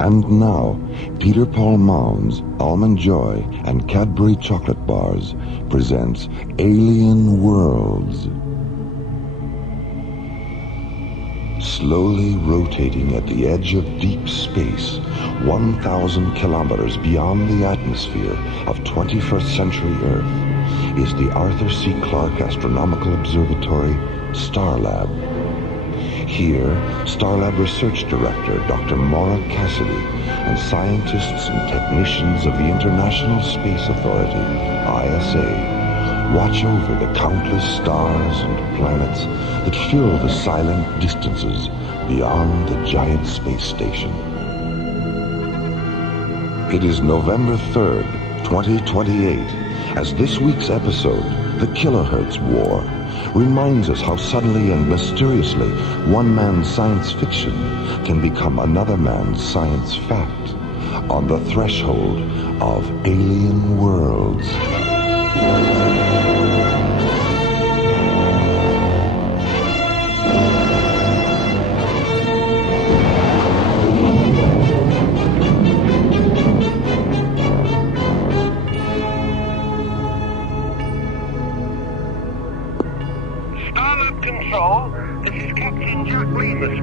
And now, Peter Paul Mound's Almond Joy and Cadbury Chocolate Bars presents Alien Worlds. Slowly rotating at the edge of deep space, 1,000 kilometers beyond the atmosphere of 21st century Earth, is the Arthur C. Clarke Astronomical Observatory, Starlab. Here, Starlab Research Director Dr. Maura Cassidy and scientists and technicians of the International Space Authority, ISA, watch over the countless stars and planets that fill the silent distances beyond the giant space station. It is November 3rd, 2028, as this week's episode, The Kilohertz War, reminds us how suddenly and mysteriously one man's science fiction can become another man's science fact on the threshold of alien worlds.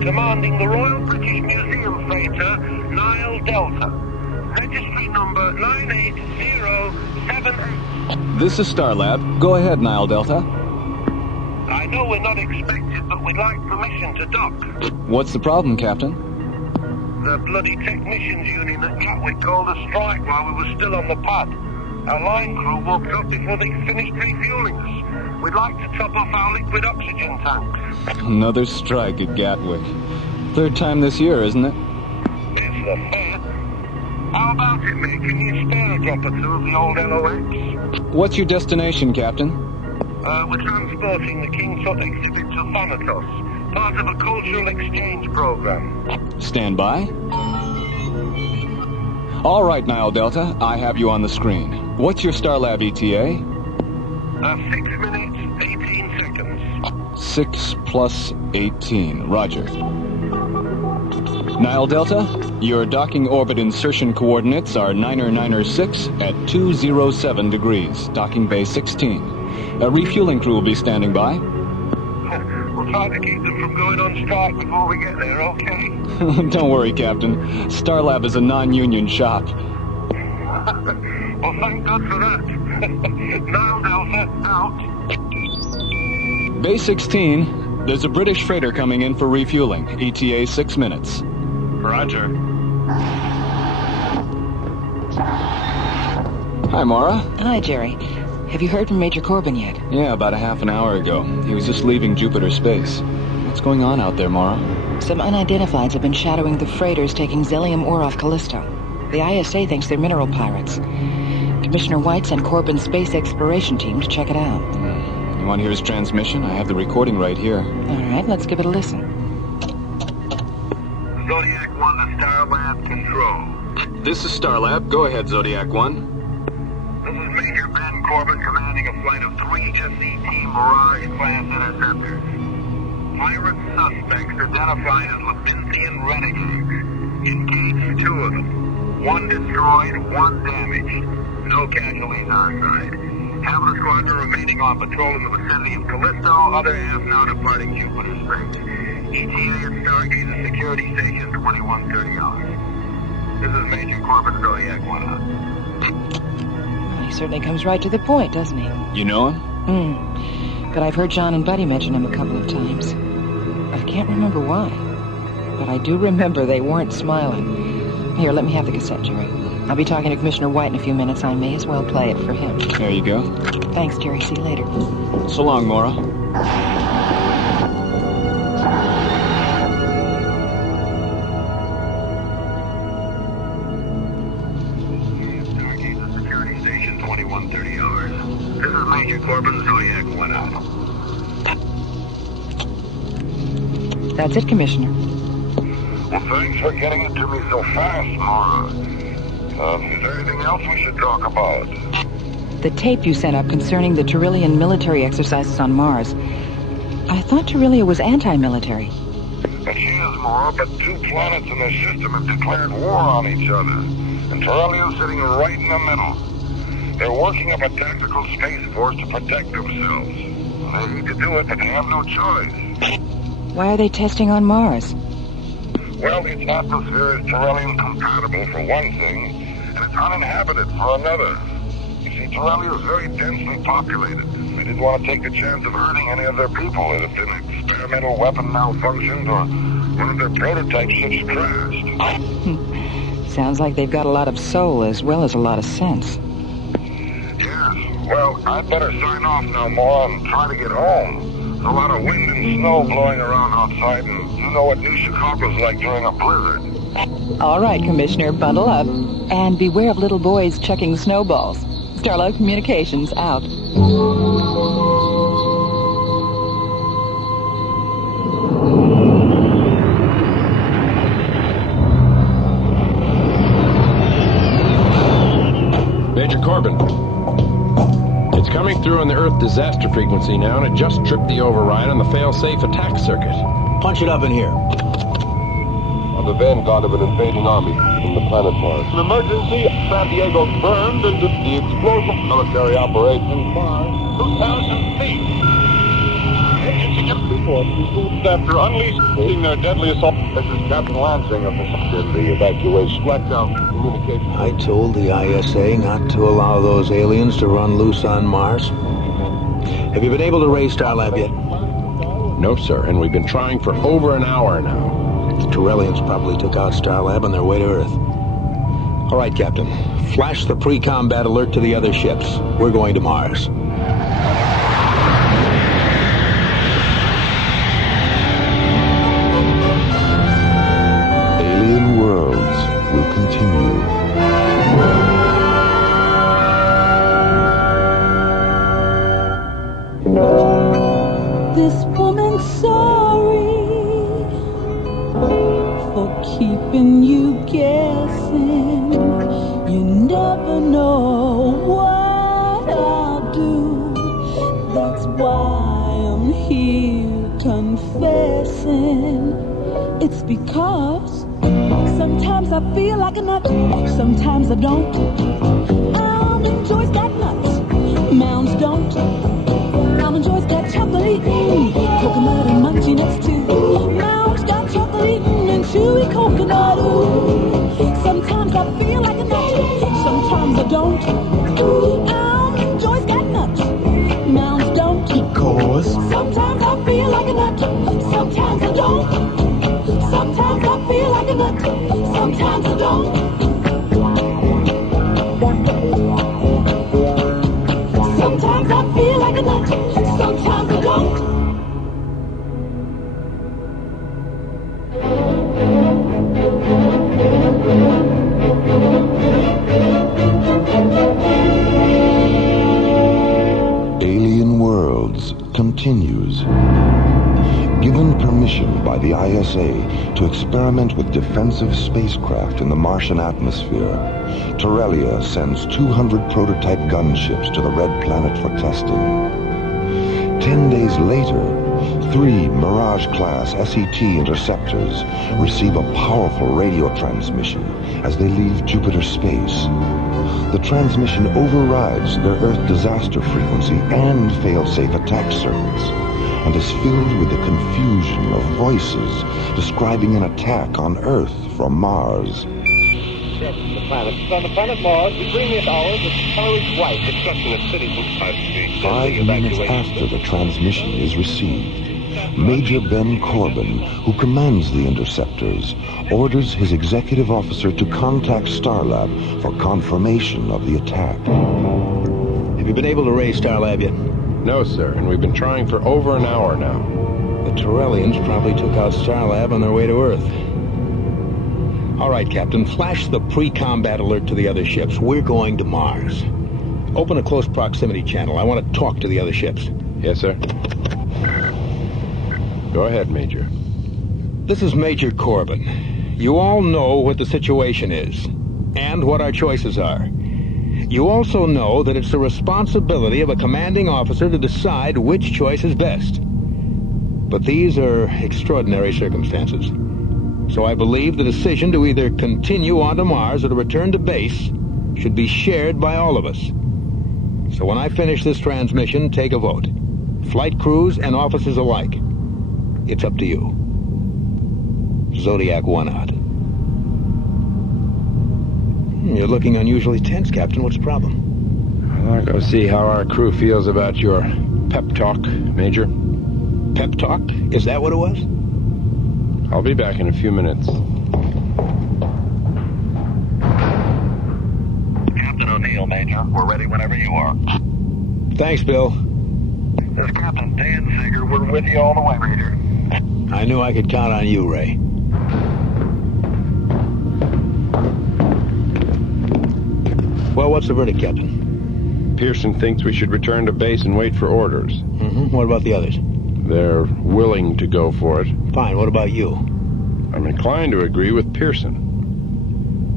Commanding the Royal British Museum freighter Nile Delta. Registry number 98078. This is Starlab. Go ahead, Nile Delta. I know we're not expected, but we'd like permission to dock. What's the problem, Captain? The bloody technicians union at Gatwick called a strike while we were still on the pad. Our line crew woke up before they finished refueling us. We'd like to top off our liquid oxygen tanks. Another strike at Gatwick. Third time this year, isn't it? It's the fair. How about it, mate? Can you spare a drop or two of the old LOX? What's your destination, Captain? We're transporting the King Tut exhibit to Thanatos, part of a cultural exchange program. Stand by. All right, Nile Delta, I have you on the screen. What's your Starlab ETA? 6 minutes, 18 seconds. 6 plus 18. Roger. Nile Delta, your docking orbit insertion coordinates are 9er6 at 207 degrees, docking bay 16. A refueling crew will be standing by. We'll try to keep them from going on strike before we get there, okay? Don't worry, Captain. Starlab is a non-union shop. Well, thank God for that. Nile Delta, out. Bay 16, there's a British freighter coming in for refueling. ETA 6 minutes. Roger. Hi, Maura. Hi, Jerry. Have you heard from Major Corbin yet? Yeah, about a half an hour ago. He was just leaving Jupiter space. What's going on out there, Maura? Some unidentifieds have been shadowing the freighters taking Xelium ore off Callisto. The ISA thinks they're mineral pirates. Commissioner White sent Corbin's space exploration team to check it out. You want to hear his transmission? I have the recording right here. All right, let's give it a listen. Zodiac 1 to Starlab Control. This is Starlab. Go ahead, Zodiac 1. This is Major Ben Corbin commanding a flight of 3 SET Mirage-class interceptors. Pirate suspects identified as Labinthian renegades. Engaged 2 of them. 1 destroyed, 1 damaged. No casualties our side. Half of the squadron remaining on patrol in the vicinity of Callisto, other half now departing Jupiter space. ETA at Stargate at Security Station 2130 hours. This is Major Corbin, Zodiac 1 out. Well, he certainly comes right to the point, doesn't he? You know him? But I've heard John and Buddy mention him a couple of times. I can't remember why. But I do remember they weren't smiling. Here, let me have the cassette, Jerry. I'll be talking to Commissioner White in a few minutes. I may as well play it for him. There you go. Thanks, Jerry. See you later. So long, Maura. Stargate at Security Station 2130 hours. This is Major Corbin, Zodiac 1 out. That's it, Commissioner. Well, thanks for getting it to me so fast, Maura. Is there anything else we should talk about? The tape you sent up concerning the Tyrillian military exercises on Mars. I thought Tyrillia was anti-military. It is, Maura, but two planets in the system have declared war on each other. And Torellia's sitting right in the middle. They're working up a tactical space force to protect themselves. They need to do it, but they have no choice. Why are they testing on Mars? Well, its atmosphere is Torellian compatible for one thing, and it's uninhabited for another. You see, Torellia is very densely populated. They didn't want to take the chance of hurting any of their people if an experimental weapon malfunctioned or one of their prototype ships crashed. Sounds like they've got a lot of soul as well as a lot of sense. Yes. Well, I'd better sign off now, Maura, and try to get home. There's a lot of wind and snow blowing around outside, and you know what New Chicago's like during a blizzard. All right, Commissioner, bundle up. And beware of little boys chucking snowballs. Starlab Communications out. Major Corbin. It's coming through on the Earth disaster frequency now, and it just tripped the override on the fail-safe attack circuit. Punch it up in here. On the vanguard of an invading army from the planet Mars. An emergency. San Diego burned into the explosive military operation. 2,000 feet. Agency reports after unleashing their deadly assault. This is Captain Lansing of the evacuation. Blackout communication. I told the ISA not to allow those aliens to run loose on Mars. Have you been able to raise Starlab yet? No, sir, and we've been trying for over an hour now. The Torellians probably took out Starlab on their way to Earth. All right, Captain. Flash the pre-combat alert to the other ships. We're going to Mars. Alien Worlds will continue. This woman's sorry for keeping you guessing. You never know what I'll do. That's why I'm here confessing. It's because sometimes I feel like a nut, sometimes I don't. Almond Joy's got nuts, Mounds don't. Almond Joy's got chocolate eating, coconut and munchy nuts too. Mounds got chocolate eating and chewy coconut. Ooh. Sometimes I feel like a nut, sometimes I don't. Almond Joy's got nuts, Mounds don't. Because Sometimes I feel like a nut, sometimes I don't. Sometimes I feel like a nut, sometimes I don't. Sometimes I feel like a nut, sometimes I don't. Alien Worlds continues. Given permission by the ISA to experiment with defensive spacecraft in the Martian atmosphere, Torellia sends 200 prototype gunships to the Red Planet for testing. 10 days later, 3 Mirage-class SET interceptors receive a powerful radio transmission as they leave Jupiter space. The transmission overrides their Earth disaster frequency and fail-safe attack circuits, and is filled with the confusion of voices describing an attack on Earth from Mars. On the planet Mars, between the hours of colored white, destruction of cities and countries. 5 minutes after the transmission is received, Major Ben Corbin, who commands the interceptors, orders his executive officer to contact Starlab for confirmation of the attack. have you been able to raise Starlab yet? No, sir, and we've been trying for over an hour now. The Torellians probably took out Starlab on their way to Earth. All right, Captain, flash the pre-combat alert to the other ships. We're going to Mars. Open a close proximity channel. I want to talk to the other ships. Yes, sir. Go ahead, Major. This is Major Corbin. You all know what the situation is, and what our choices are. You also know that it's the responsibility of a commanding officer to decide which choice is best. But these are extraordinary circumstances. So I believe the decision to either continue on to Mars or to return to base should be shared by all of us. So when I finish this transmission, take a vote. Flight crews and officers alike. It's up to you. Zodiac 1 out. You're looking unusually tense, Captain. What's the problem? I'll go see how our crew feels about your pep talk, Major. Pep talk? Is that what it was? I'll be back in a few minutes. Captain O'Neill, Major. We're ready whenever you are. Thanks, Bill. This is Captain Dan Sager. We're with you all the way, Major. I knew I could count on you, Ray. Well, what's the verdict, Captain? Pearson thinks we should return to base and wait for orders. Mm-hmm. What about the others? They're willing to go for it. Fine. What about you? I'm inclined to agree with Pearson.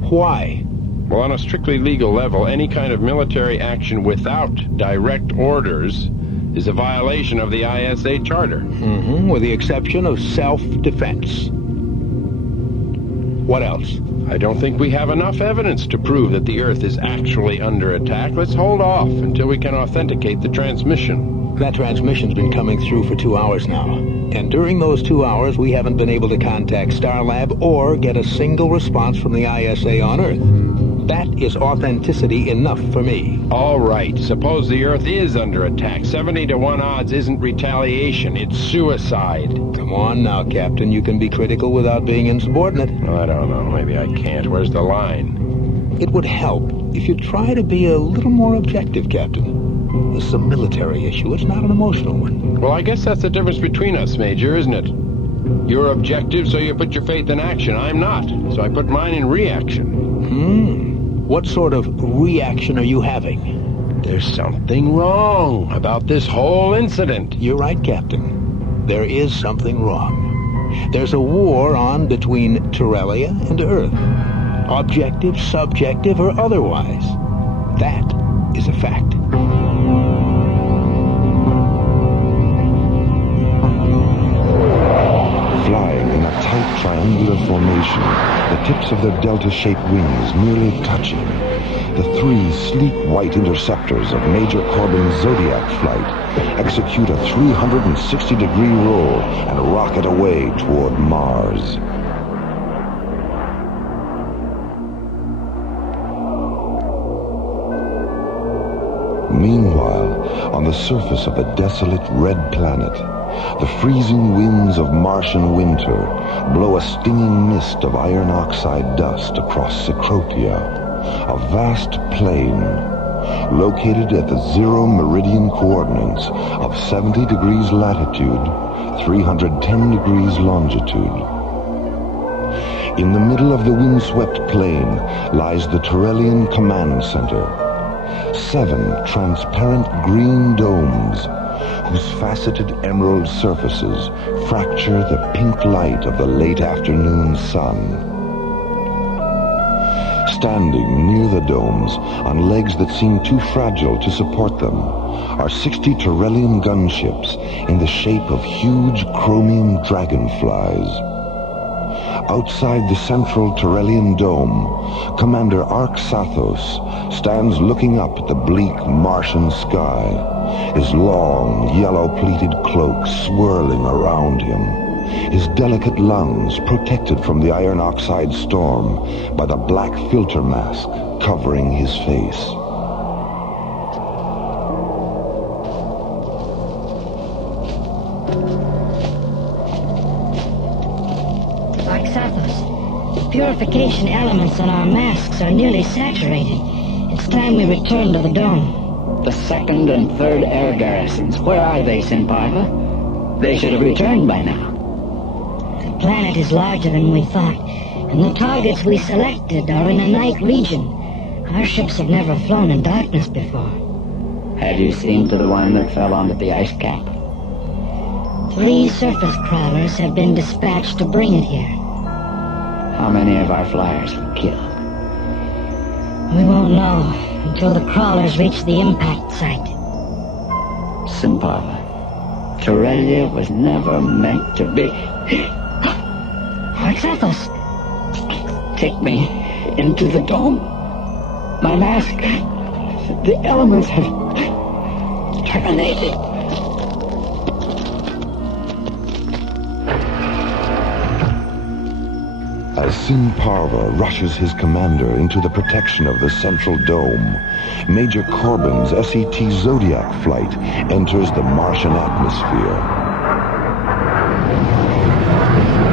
Why? Well, on a strictly legal level, any kind of military action without direct orders is a violation of the ISA Charter. Mm-hmm. With the exception of self-defense. What else? I don't think we have enough evidence to prove that the Earth is actually under attack. Let's hold off until we can authenticate the transmission. That transmission's been coming through for 2 hours now. And during those 2 hours, we haven't been able to contact Starlab or get a single response from the ISA on Earth. That is authenticity enough for me. All right. Suppose the Earth is under attack. 70 to 1 odds isn't retaliation. It's suicide. Come on now, Captain. You can be critical without being insubordinate. I don't know. Maybe I can't. Where's the line? It would help if you try to be a little more objective, Captain. This is a military issue. It's not an emotional one. Well, I guess that's the difference between us, Major, isn't it? You're objective, so you put your faith in action. I'm not, so I put mine in reaction. What sort of reaction are you having? There's something wrong about this whole incident. You're right, Captain. There is something wrong. There's a war on between Torellia and Earth. Objective, subjective, or otherwise. That is a fact. Flying in a tight triangular formation, the tips of their delta-shaped wings nearly touching, the 3 sleek white interceptors of Major Corbin's Zodiac flight execute a 360-degree roll and rocket away toward Mars. Meanwhile, on the surface of the desolate red planet, the freezing winds of Martian winter blow a stinging mist of iron oxide dust across Cecropia, a vast plain located at the 0 meridian coordinates of 70 degrees latitude, 310 degrees longitude. In the middle of the windswept plain lies the Torellian Command Center, 7 transparent green domes whose faceted emerald surfaces fracture the pink light of the late afternoon sun. Standing near the domes, on legs that seem too fragile to support them, are 60 Torellian gunships in the shape of huge chromium dragonflies. Outside the central Torellian dome, Commander Ark Sathos stands looking up at the bleak Martian sky, his long, yellow-pleated cloak swirling around him, his delicate lungs protected from the iron oxide storm by the black filter mask covering his face. Purification elements in our masks are nearly saturated. It's time we return to the dome. The 2nd and 3rd air garrisons, where are they, Sinparva? They should have returned by now. The planet is larger than we thought, and the targets we selected are in a night region. Our ships have never flown in darkness before. Have you seen to the one that fell onto the ice cap? 3 surface crawlers have been dispatched to bring it here. How many of our flyers were killed? We won't know until the crawlers reach the impact site. Sinparva, Terrelia was never meant to be. What's Athos? Take me into the dome. My mask. The elements have terminated. As Sin Parva rushes his commander into the protection of the central dome, Major Corbin's SET Zodiac flight enters the Martian atmosphere.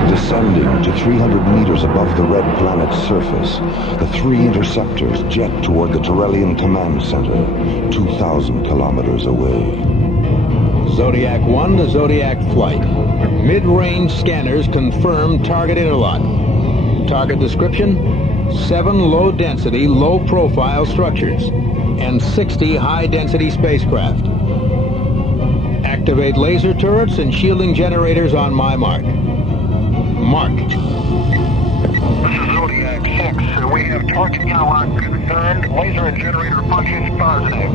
Descending to 300 meters above the red planet's surface, the three interceptors jet toward the Terrellian command center, 2,000 kilometers away. Zodiac 1 to Zodiac flight. Mid-range scanners confirm target interlock. Target description: 7 low-density, low-profile structures and 60 high-density spacecraft. Activate laser turrets and shielding generators on my mark. Mark. This is Zodiac 6. We have target interlock confirmed. Laser and generator functions positive.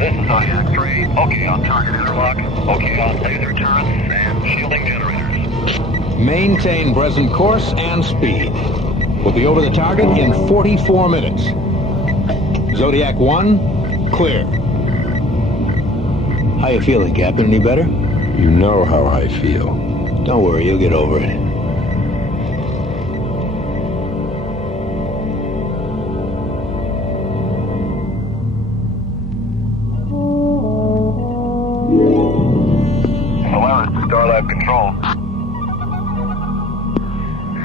This is Zodiac 3. Okay on target interlock. Okay on laser turrets and shielding generators. Maintain present course and speed. We'll be over the target in 44 minutes. Zodiac 1, clear. How you feeling, Captain? Any better? You know how I feel. Don't worry, you'll get over it. Solaris to Starlab Control.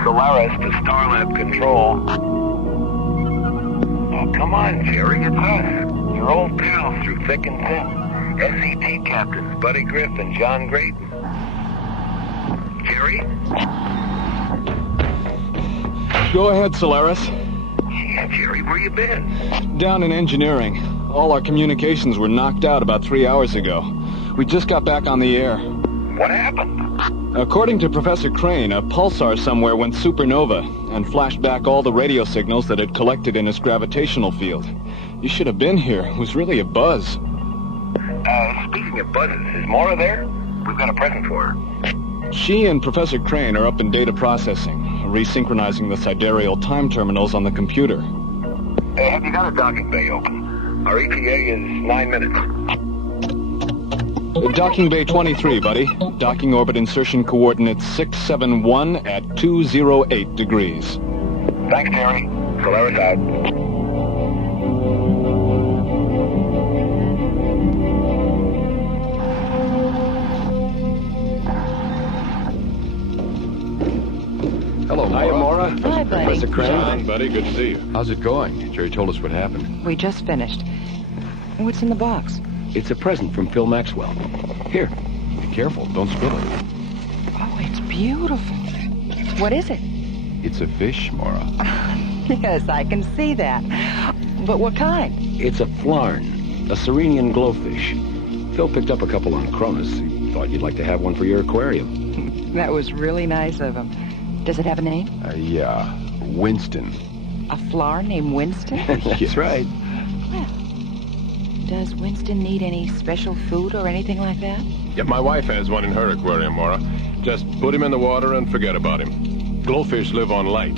Solaris to Starlab Control. Oh, come on, Jerry, it's us. Your old pals through thick and thin. SET captains Buddy Griff and John Graydon. Jerry? Go ahead, Solaris. Yeah, Jerry, where you been? Down in engineering. All our communications were knocked out about 3 hours ago. We just got back on the air. What happened? According to Professor Crane, a pulsar somewhere went supernova and flashed back all the radio signals that had collected in its gravitational field. You should have been here. It was really a buzz. Speaking of buzzes, is Maura there? We've got a present for her. She and Professor Crane are up in data processing, resynchronizing the sidereal time terminals on the computer. Hey, have you got a docking bay open? Our ETA is 9 minutes. Docking bay 23, buddy. Docking orbit insertion coordinates 671 at 208 degrees. Thanks, Jerry. Solaris out. Hello, Maura. Hiya, Maura. Hi, buddy. Professor Crane. John, buddy, good to see you. How's it going? Jerry told us what happened. We just finished. What's in the box? It's a present from Phil Maxwell. Here. Be careful. Don't spill it. Oh, it's beautiful. What is it? It's a fish, Maura. Yes, I can see that. But what kind? It's a flarn, a Serenian glowfish. Phil picked up a couple on Cronus. He thought you'd like to have one for your aquarium. That was really nice of him. Does it have a name? Yeah. Winston. A flower named Winston? That's right. Well, does Winston need any special food or anything like that? Yeah, my wife has one in her aquarium, Maura. Just put him in the water and forget about him. Glowfish live on light.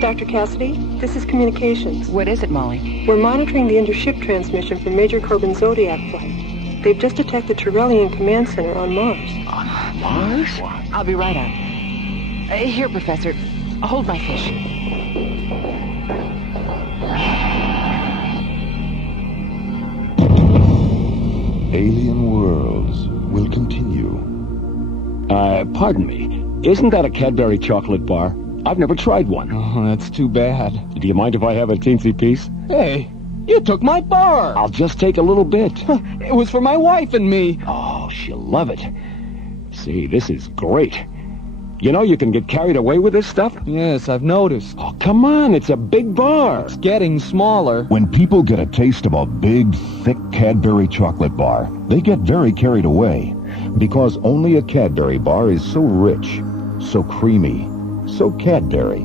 Dr. Cassidy, this is communications. What is it, Molly? We're monitoring the intership transmission from Major Corbin's Zodiac flight. They've just attacked the Terrellian command center on Mars. On Mars? I'll be right out. Here, Professor. Hold my fish. Alien Worlds will continue. Pardon me. Isn't that a Cadbury chocolate bar? I've never tried one. Oh, that's too bad. Do you mind if I have a teensy piece? Hey, you took my bar. I'll just take a little bit. It was for my wife and me. Oh, she'll love it. See, this is great. You know you can get carried away with this stuff? Yes, I've noticed. Oh, come on, it's a big bar. It's getting smaller. When people get a taste of a big, thick Cadbury chocolate bar, they get very carried away. Because only a Cadbury bar is so rich, so creamy, so Cadbury.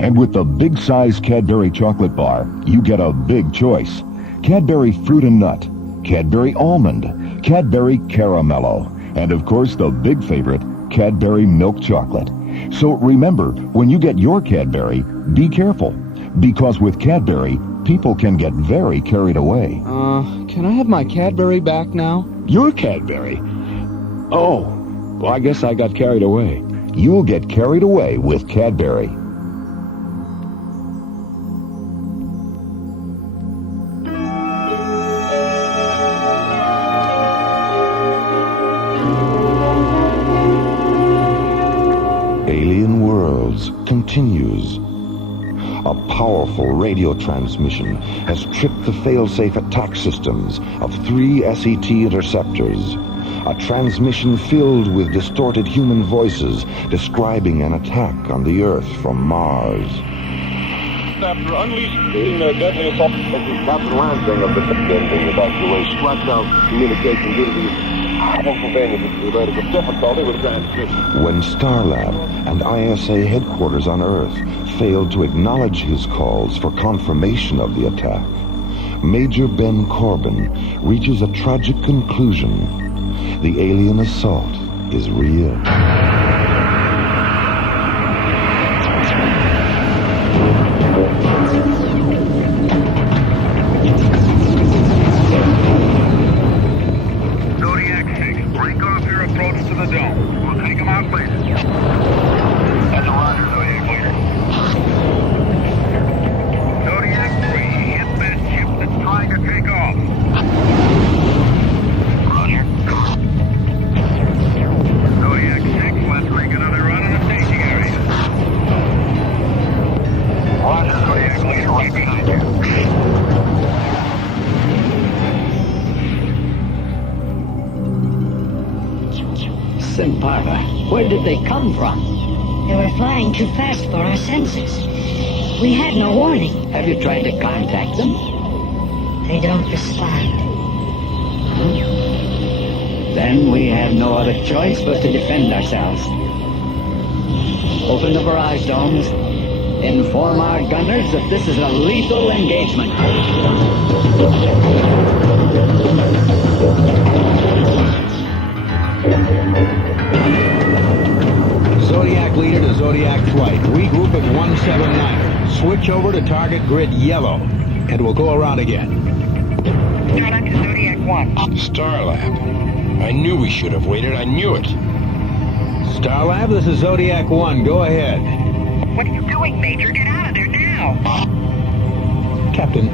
And with the big-size Cadbury chocolate bar, you get a big choice. Cadbury Fruit and Nut, Cadbury Almond, Cadbury Caramello, and of course the big favorite, Cadbury Milk Chocolate. So remember, when you get your Cadbury, be careful, because with Cadbury, people can get very carried away. Can I have my Cadbury back now? Your Cadbury? Oh, well, I guess I got carried away. You'll get carried away with Cadbury. Alien Worlds continues. A powerful radio transmission has tripped the failsafe attack systems of 3 SET interceptors. A transmission filled with distorted human voices describing an attack on the Earth from Mars. After unleashing their deadly assault, the rapid landing of the ending evacuation flashed out communication due to the powerful variance related with difficulty with transmission. When Starlab and ISA headquarters on Earth failed to acknowledge his calls for confirmation of the attack, Major Ben Corbin reaches a tragic conclusion. The alien assault is real. Zodiac 6, break off your approach to the dome. We'll take them out later. That's a roger, Zodiac leader. Zodiac 3, hit that ship that's trying to take off. Roger. Zodiac 6, let's make another run in the staging area. Roger, Zodiac leader, right behind you. Simparva, where did they come from? They were flying too fast for our senses. We had no warning. Have you tried to contact them? They don't respond. Then we have no other choice but to defend ourselves. Open the barrage domes. Inform our gunners that this is a lethal engagement. Zodiac leader to Zodiac flight. Regroup at 179. Switch over to target grid yellow, and we'll go around again. Starlab to Zodiac 1. Starlab. I knew we should have waited. I knew it. Starlab, this is Zodiac 1. Go ahead. What are you doing, Major? Get out of there now! Captain,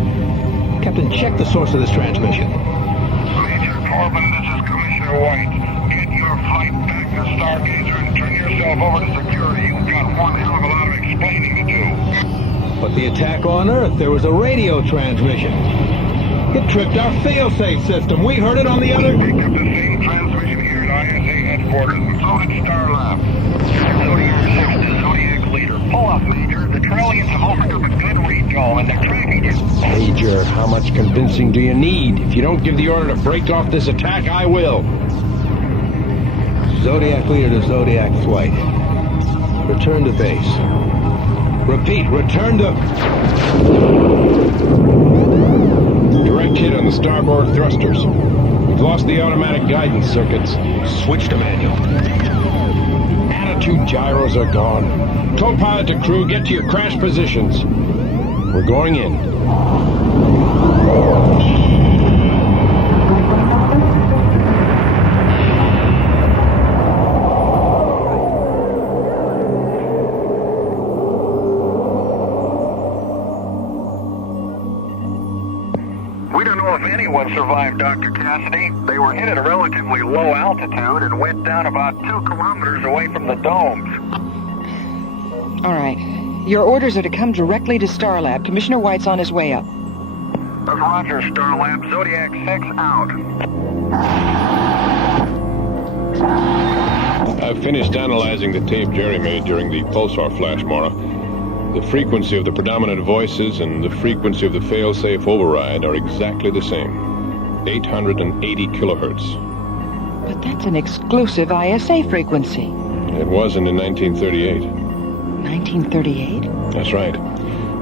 check the source of this transmission. Major Corbin, this is Commissioner White. Get your flight back to Stargazer and turn yourself over to security. You've got one hell of a lot of explaining to do. But the attack on Earth, there was a radio transmission. It tripped our failsafe system. We heard it on the other... We picked up the same transmission here at ISA headquarters, and so did Starlab. Zodiac 6 to Zodiac leader. Pull up, Major. The Trellians have opened up a good read dome, and they're tracking you. Major, how much convincing do you need? If you don't give the order to break off this attack, I will. Zodiac leader to Zodiac flight. Return to base. Repeat, return to... Direct hit on the starboard thrusters. We've lost the automatic guidance circuits. Switch to manual. Attitude gyros are gone. Co-pilot to crew, get to your crash positions. We're going in. We don't know if anyone survived, Dr. Cassidy. They were hit at a relatively low altitude and went down about 2 kilometers away from the domes. All right. Your orders are to come directly to Starlab. Commissioner White's on his way up. That's Roger, Starlab. Zodiac 6 out. I've finished analyzing the tape Jerry made during the pulsar flash, Maura. The frequency of the predominant voices and the frequency of the failsafe override are exactly the same. 880 kilohertz. But that's an exclusive ISA frequency. It wasn't in 1938. 1938? That's right.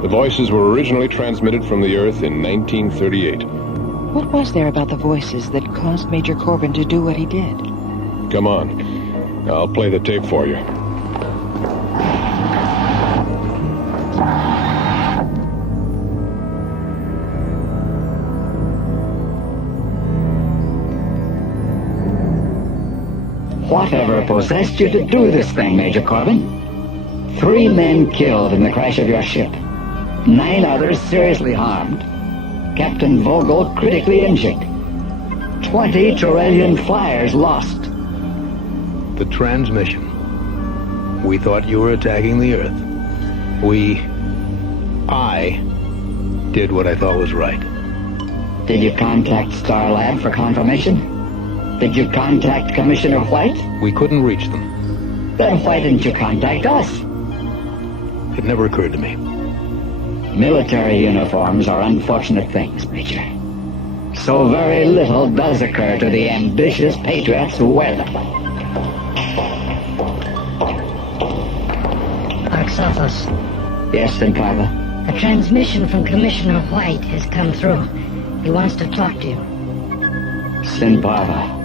The voices were originally transmitted from the Earth in 1938. What was there about the voices that caused Major Corbin to do what he did? Come on. I'll play the tape for you. Whatever possessed you to do this thing, Major Corbin? 3 men killed in the crash of your ship. 9 others seriously harmed. Captain Vogel critically injured. 20 Turellian flyers lost. The transmission. We thought you were attacking the Earth. I did what I thought was right. Did you contact Starlab for confirmation? Did you contact Commissioner White? We couldn't reach them. Then why didn't you contact us? It never occurred to me. Military uniforms are unfortunate things, Major. So very little does occur to the ambitious patriots who wear them. Clarke's office. Yes, Sincarva? A transmission from Commissioner White has come through. He wants to talk to you. Sincarva,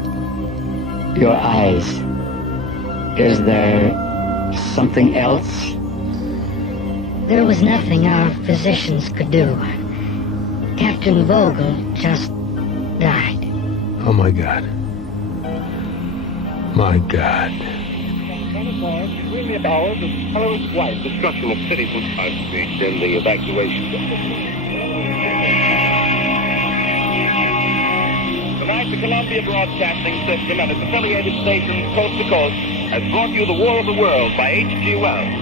your eyes. Is there something else? There was nothing our physicians could do. Captain Vogel just died. Oh, my God. My God. Between the hours of colorless white, destruction of cities and lives in the evacuation. Tonight, the Columbia Broadcasting System and its affiliated stations coast to coast has brought you The War of the Worlds by H.G. Wells,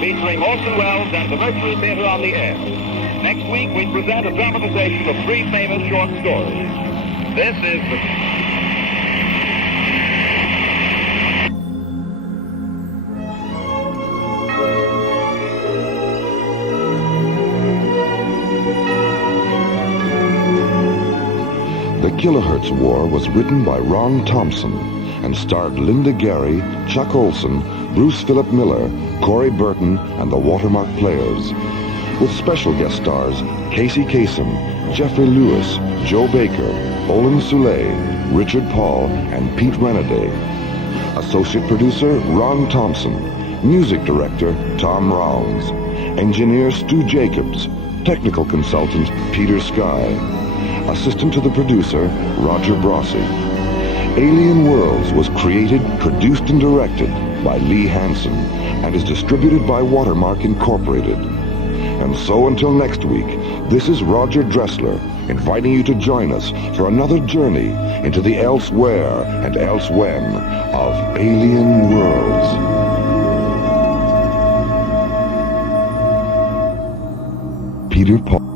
featuring Orson Welles and the Mercury Theater on the air. Next week, we present a dramatization of 3 famous short stories. This is The Kilohertz War was written by Ron Thompson and starred Linda Gary, Chuck Olson, Bruce Philip Miller, Corey Burton, and the Watermark Players, with special guest stars Casey Kasem, Jeffrey Lewis, Joe Baker, Olin Soule, Richard Paul, and Pete Renaday. Associate producer Ron Thompson, music director Tom Rounds, engineer Stu Jacobs, technical consultant Peter Sky, assistant to the producer Roger Brossi. Alien Worlds was created, produced, and directed by Lee Hansen and is distributed by Watermark Incorporated. And so until next week, this is Roger Dressler inviting you to join us for another journey into the elsewhere and elsewhen of Alien Worlds. Peter Paul.